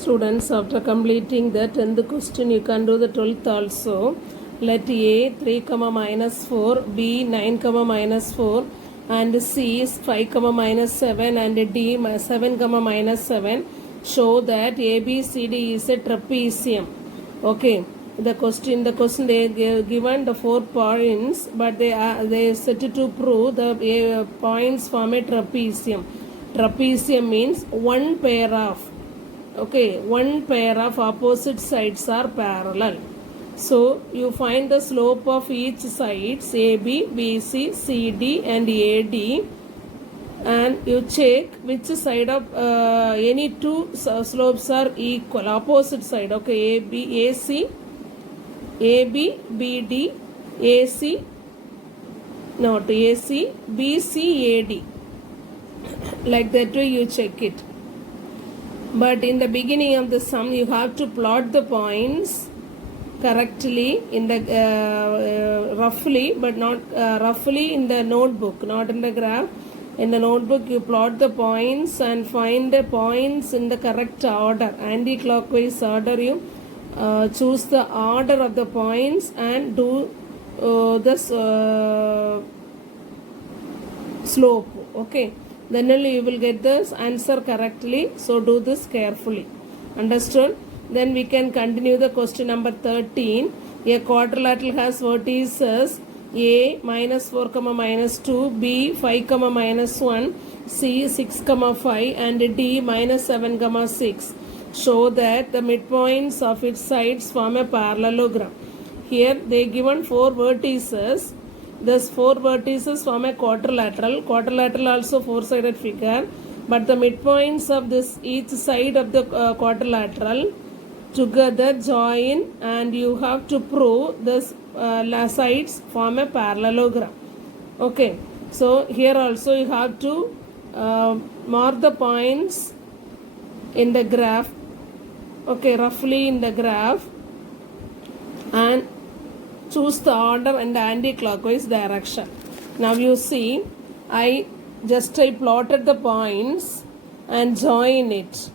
Students, after completing the 10th question, you can do the 12th also. Let A 3, minus 4, B 9, minus 4, and C is 5, minus 7, and D 7, minus 7. Show that ABCD is a trapezium. Okay. The question they given the 4 points, but they said to prove the points form a trapezium. Trapezium means one pair of opposite sides are parallel. So you find the slope of each sides AB, BC, CD and AD, and you check which side of any two slopes are equal, opposite side. Okay, AC, BD, AC, not AC, BC, AD. Like that way you check it. But in the beginning of the sum, you have to plot the points correctly in the roughly, but not roughly in the notebook, not in the graph. In the notebook, you plot the points and find the points in the correct order, anti-clockwise order. You choose the order of the points and do this slope. Okay. Then only you will get this answer correctly. So do this carefully. Understood? Then we can continue the question number 13. A quadrilateral has vertices A minus 4, minus 2, B 5, minus 1, C 6, 5, and D minus 7, 6. Show that the midpoints of its sides form a parallelogram. Here they given 4 vertices. Thus 4 vertices form a quadrilateral. Quadrilateral also 4-sided figure. But the midpoints of this each side of the quadrilateral together join, and you have to prove this sides form a parallelogram. Okay. So here also you have to mark the points in the graph. Okay, roughly in the graph, and choose the order and the anti-clockwise direction. Now you see, I plotted the points and join it.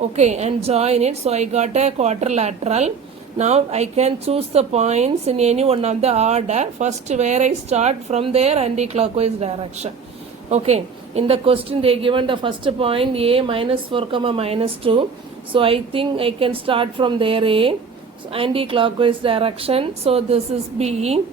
Okay, and join it. So I got a quadrilateral. Now I can choose the points in any one of the order. First where I start, from there anti-clockwise direction. Okay, in the question they given the first point A minus 4, minus 2. So I think I can start from there A. Anti-clockwise direction. So this is B.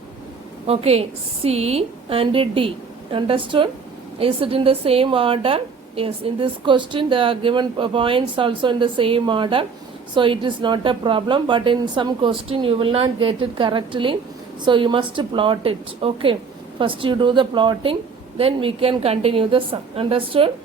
Okay, C and D. Understood? Is it in the same order? Yes, in this question they are given points also in the same order. So it is not a problem, but in some question you will not get it correctly. So you must plot it. Okay, first you do the plotting, then we can continue the sum. Understood?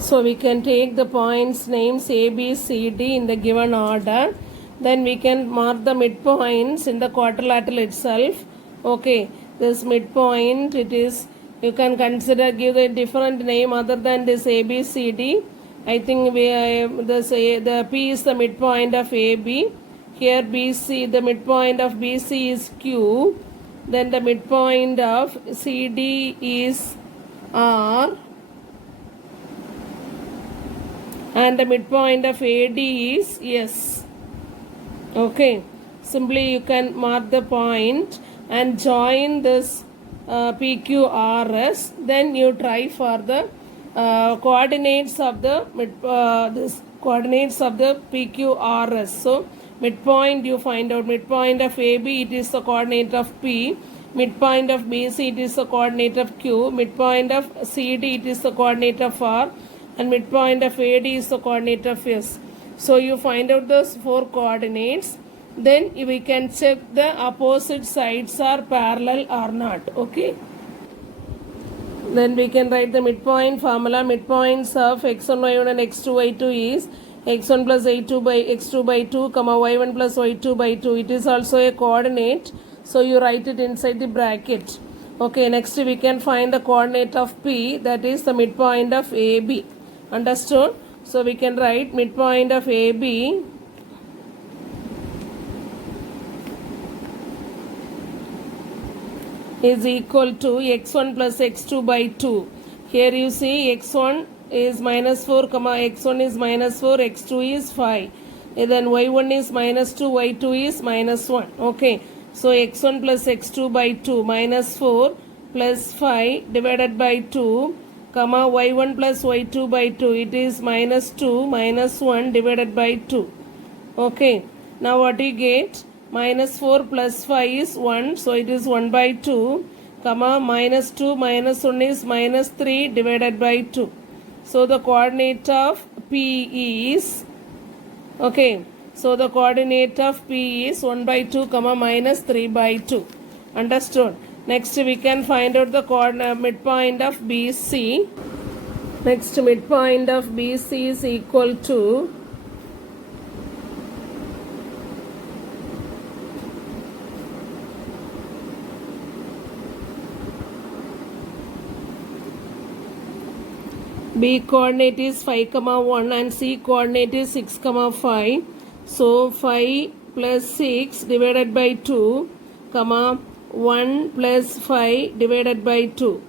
So we can take the points names A, B, C, D in the given order. Then we can mark the midpoints in the quadrilateral itself. Okay, this midpoint, it is, you can consider, give a different name other than this A, B, C, D. I think the P is the midpoint of AB. Here BC, the midpoint of BC is Q. Then the midpoint of CD is R. And the midpoint of AD is S. Okay, simply you can mark the point and join this PQRS. Then you try for the coordinates of the coordinates of the PQRS. So midpoint you find out, midpoint of AB it is the coordinate of P, midpoint of BC it is the coordinate of Q, midpoint of CD it is the coordinate of R, and midpoint of AD is the coordinate of S. So you find out those 4 coordinates. Then we can check the opposite sides are parallel or not. Okay. Then we can write the midpoint formula. Midpoints of x1, y1 and x2, y2 is x1 plus y2 by x2 by 2, y1 plus y2 by 2. It is also a coordinate. So you write it inside the bracket. Okay. Next we can find the coordinate of P, that is the midpoint of AB. Understood? So we can write midpoint of AB is equal to x1 plus x2 by 2. Here you see x1 is minus 4, comma x1 is minus 4, x2 is 5. And then y1 is minus 2, y2 is minus 1. Okay, so x1 plus x2 by 2 minus 4 plus 5 divided by 2, comma y1 plus y2 by 2, it is minus 2 minus 1 divided by 2. Okay, now what you get? Minus 4 plus 5 is 1, so it is 1 by 2, comma minus 2 minus 1 is minus 3 divided by 2. So the coordinate of P is, okay, so the coordinate of P is 1 by 2, comma minus 3 by 2. Understood? Next we can find out the midpoint of BC. Next midpoint of BC is equal to B coordinate is 5, 1 and C coordinate is 6, 5. So 5 plus 6 divided by 2, 1 plus 5 divided by 2.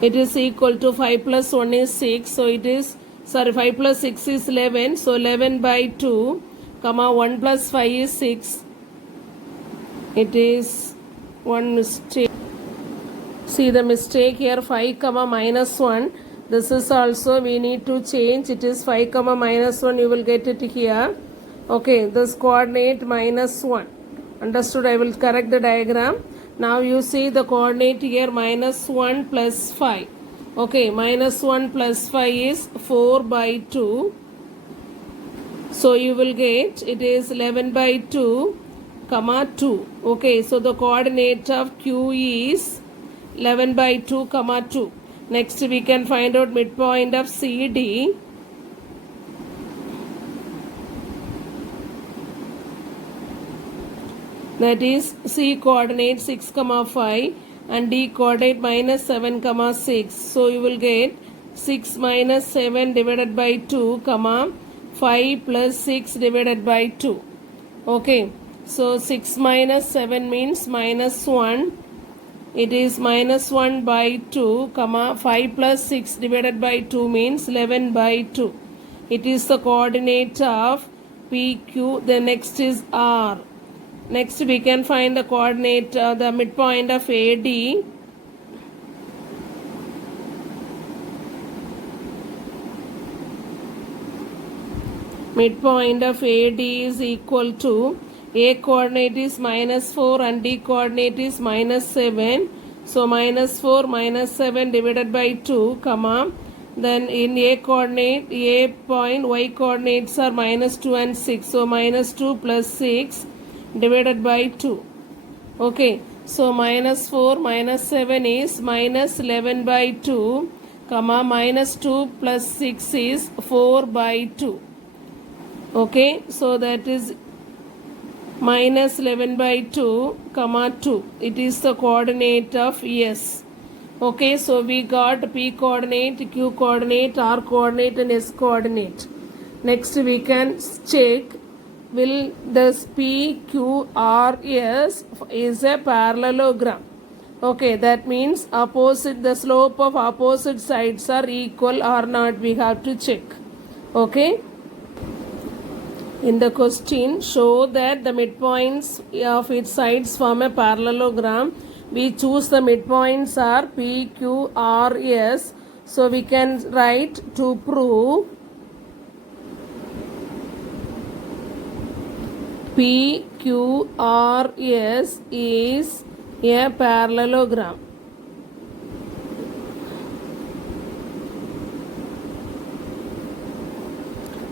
It is equal to 5 plus 1 is 6. So it is, 5 plus 6 is 11. So 11 by 2, 1 plus 5 is 6. It is one mistake. See the mistake here, 5, minus 1. This is also we need to change. It is 5, minus 1. You will get it here. Okay, this coordinate minus 1. Understood? I will correct the diagram. Now you see the coordinate here minus 1 plus 5. Okay, minus 1 plus 5 is 4 by 2. So you will get it is 11 by 2, 2. Okay, so the coordinate of Q is 11 by 2, 2. Next we can find out midpoint of CD. That is C coordinate 6, 5 and D coordinate minus 7, 6. So you will get 6 minus 7 divided by 2, 5 plus 6 divided by 2. Okay, so 6 minus 7 means minus 1. It is minus 1 by 2, 5 plus 6 divided by 2 means 11 by 2. It is the coordinate of PQ. The next is R. Next we can find the coordinate, the midpoint of AD. Midpoint of AD is equal to, A coordinate is minus 4 and D coordinate is minus 7. So minus 4 minus 7 divided by 2, then in A coordinate, A point, Y coordinates are minus 2 and 6. So minus 2 plus 6 divided by 2. Okay, so minus 4 minus 7 is minus 11 by 2, minus 2 plus 6 is 4 by 2. Okay, so that is minus 11 by 2, 2. It is the coordinate of S. Okay, so we got P coordinate, Q coordinate, R coordinate and S coordinate. Next we can check, will this P, Q, R, S is a parallelogram. Okay, that means opposite, the slope of opposite sides are equal or not, we have to check. Okay. In the question, show that the midpoints of its sides form a parallelogram. We choose the midpoints are P, Q, R, S. So we can write to prove P, Q, R, S is a parallelogram.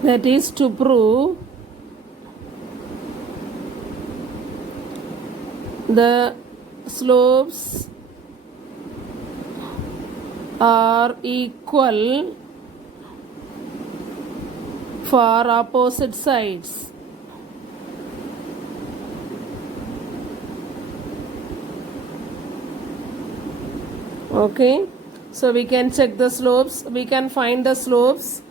That is to prove the slopes are equal for opposite sides. Okay, so we can check the slopes, we can find the slopes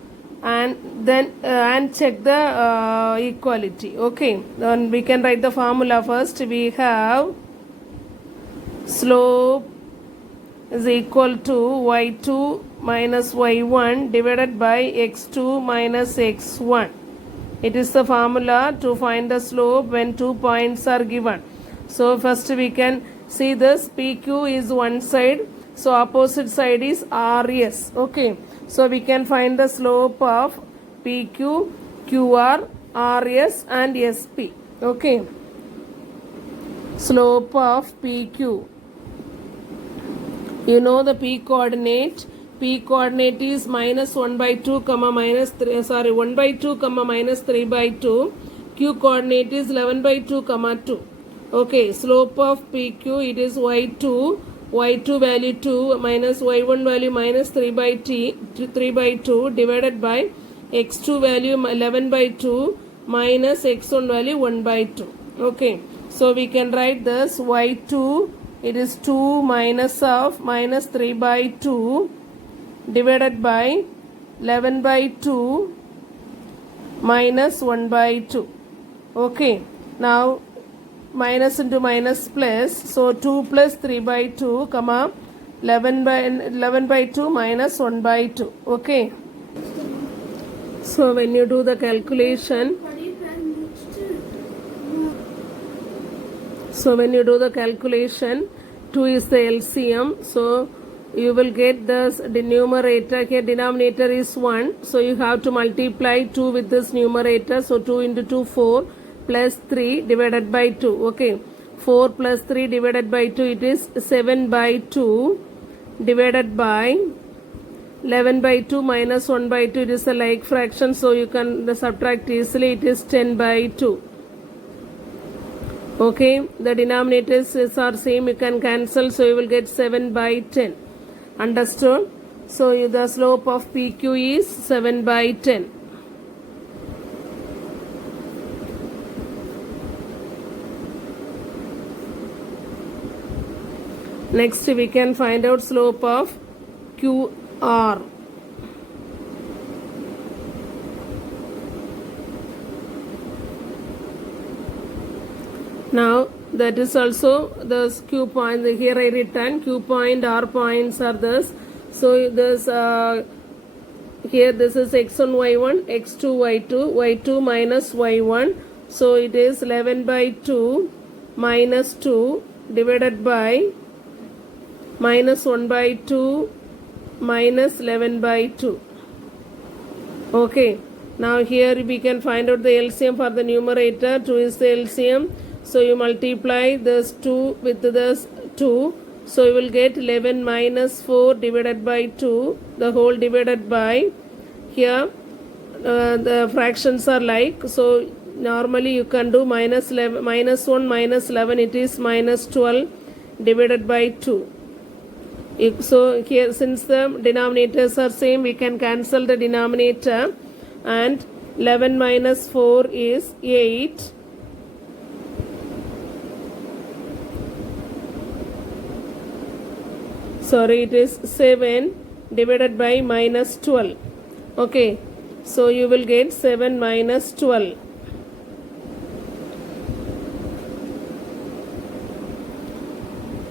and then and check the equality. Okay, then we can write the formula first. We have slope is equal to y2 minus y1 divided by x2 minus x1. It is the formula to find the slope when 2 points are given. So first we can see this PQ is one side, so opposite side is RS. Okay, so we can find the slope of PQ, QR, RS and SP. Okay, slope of PQ. You know the P coordinate. P coordinate is minus 1 by 2 comma minus 3, 1 by 2 comma minus 3 by 2. Q coordinate is 11 by 2 comma 2. Okay, slope of PQ, it is y2 value 2 minus y1 value minus 3 by 2 divided by x2 value 11 by 2 minus x1 value 1 by 2. Okay, so we can write this y2, it is 2 minus of minus 3 by 2 divided by 11 by 2 minus 1 by 2. Okay, now minus into minus plus, so 2 plus 3 by 2 comma 11 by 2 minus 1 by 2. Okay, so when you do the calculation, so when you do the calculation, 2 is the LCM, so you will get this numerator. Here denominator is 1, so you have to multiply 2 with this numerator, so 2 into 2 4 plus 3 divided by 2. Okay, 4 plus 3 divided by 2, it is 7 by 2 divided by 11 by 2 minus 1 by 2, it is a like fraction, so you can subtract easily, it is 10 by 2. Okay, the denominators are same, you can cancel, so you will get 7 by 10. Understood? So the slope of PQ is 7 by 10. Next we can find out slope of QR. Now that is also the Q point. Here I written Q point, R points are this. So this here this is x1 y1, x2 y2, y2 minus y1. So it is 11 by 2 minus 2 divided by minus 1 by 2 minus 11 by 2. Okay, now here we can find out the LCM for the numerator. 2 is the LCM. So you multiply this 2 with this 2. So you will get 11 minus 4 divided by 2, the whole divided by, here the fractions are like, so normally you can do minus 11, minus 1 minus 11, it is minus 12 divided by 2. So here, since the denominators are same, we can cancel the denominator, and 11 minus 4 is 8. Sorry, it is 7 divided by minus 12. Okay, so you will get 7 minus 12.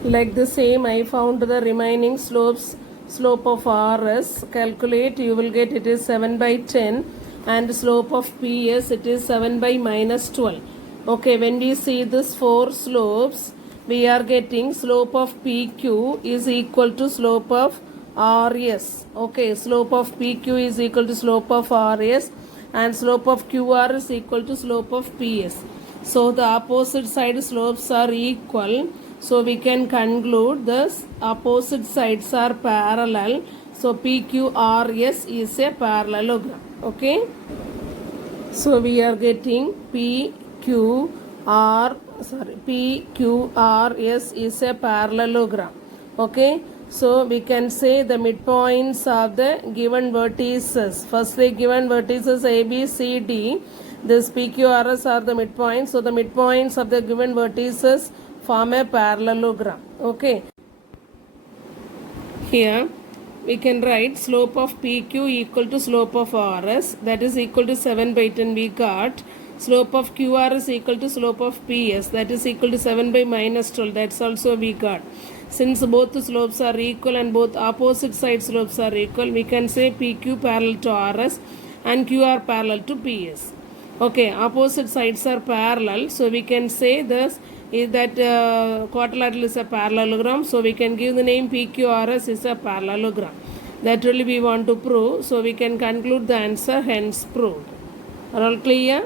Like the same, I found the remaining slope of RS. Calculate, you will get it is 7 by 10, and slope of PS, it is 7 by minus 12. Okay, when we see this 4 slopes, we are getting slope of PQ is equal to slope of RS. Okay, slope of PQ is equal to slope of RS, and slope of QR is equal to slope of PS. So the opposite side slopes are equal. So we can conclude this opposite sides are parallel. So PQRS is a parallelogram. Okay. So we are getting PQRS is a parallelogram. Okay. So we can say the midpoints of the given vertices. Firstly, given vertices A, B, C, D. This PQRS are the midpoints. So the midpoints of the given vertices form a parallelogram. Okay. Here we can write slope of PQ equal to slope of RS, that is equal to 7 by 10 we got. Slope of QR is equal to slope of PS, that is equal to 7 by minus 12, that's also we got. Since both slopes are equal and both opposite side slopes are equal, we can say PQ parallel to RS and QR parallel to PS. Okay, opposite sides are parallel, so we can say this is that quadrilateral is a parallelogram, so we can give the name PQRS is a parallelogram. That really we want to prove, so we can conclude the answer hence proved. Are all clear?